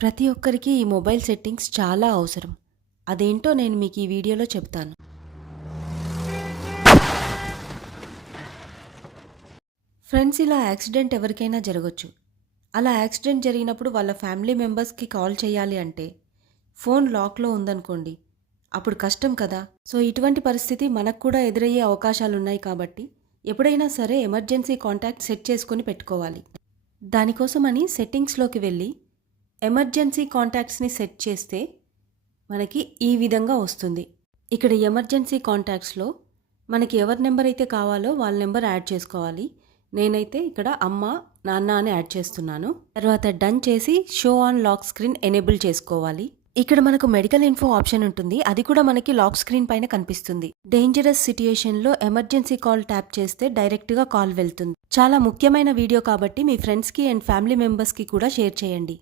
ప్రతి ఒక్కరికి ఈ మొబైల్ సెట్టింగ్స్ చాలా అవసరం. అదేంటో నేను మీకు ఈ వీడియోలో చెప్తాను. ఫ్రెండ్స్, ఇలా యాక్సిడెంట్ ఎవరికైనా జరగొచ్చు. అలా యాక్సిడెంట్ జరిగినప్పుడు వాళ్ళ ఫ్యామిలీ మెంబర్స్కి కాల్ చేయాలి అంటే ఫోన్ లాక్లో ఉందనుకోండి, అప్పుడు కష్టం కదా. సో ఇటువంటి పరిస్థితి మనకు కూడా ఎదురయ్యే అవకాశాలున్నాయి కాబట్టి ఎప్పుడైనా సరే ఎమర్జెన్సీ కాంటాక్ట్ సెట్ చేసుకొని పెట్టుకోవాలి. దానికోసమని సెట్టింగ్స్లోకి వెళ్ళి ఎమర్జెన్సీ కాంటాక్ట్స్ని సెట్ చేస్తే మనకి ఈ విధంగా వస్తుంది. ఇక్కడ ఎమర్జెన్సీ కాంటాక్ట్స్లో మనకి ఎవరి నెంబర్ అయితే కావాలో వాళ్ళ నెంబర్ యాడ్ చేసుకోవాలి. నేనైతే ఇక్కడ అమ్మ, నాన్న అని యాడ్ చేస్తున్నాను. తర్వాత డన్ చేసి show on lock screen enable చేసుకోవాలి. ఇక్కడ మనకు మెడికల్ ఇన్ఫో ఆప్షన్ ఉంటుంది. అది కూడా మనకి లాక్ స్క్రీన్ పైన కనిపిస్తుంది. డేంజరస్ సిట్యుయేషన్లో ఎమర్జెన్సీ కాల్ ట్యాప్ చేస్తే డైరెక్ట్గా కాల్ వెళ్తుంది. చాలా ముఖ్యమైన వీడియో కాబట్టి మీ ఫ్రెండ్స్కి అండ్ ఫ్యామిలీ మెంబర్స్కి కూడా షేర్ చేయండి.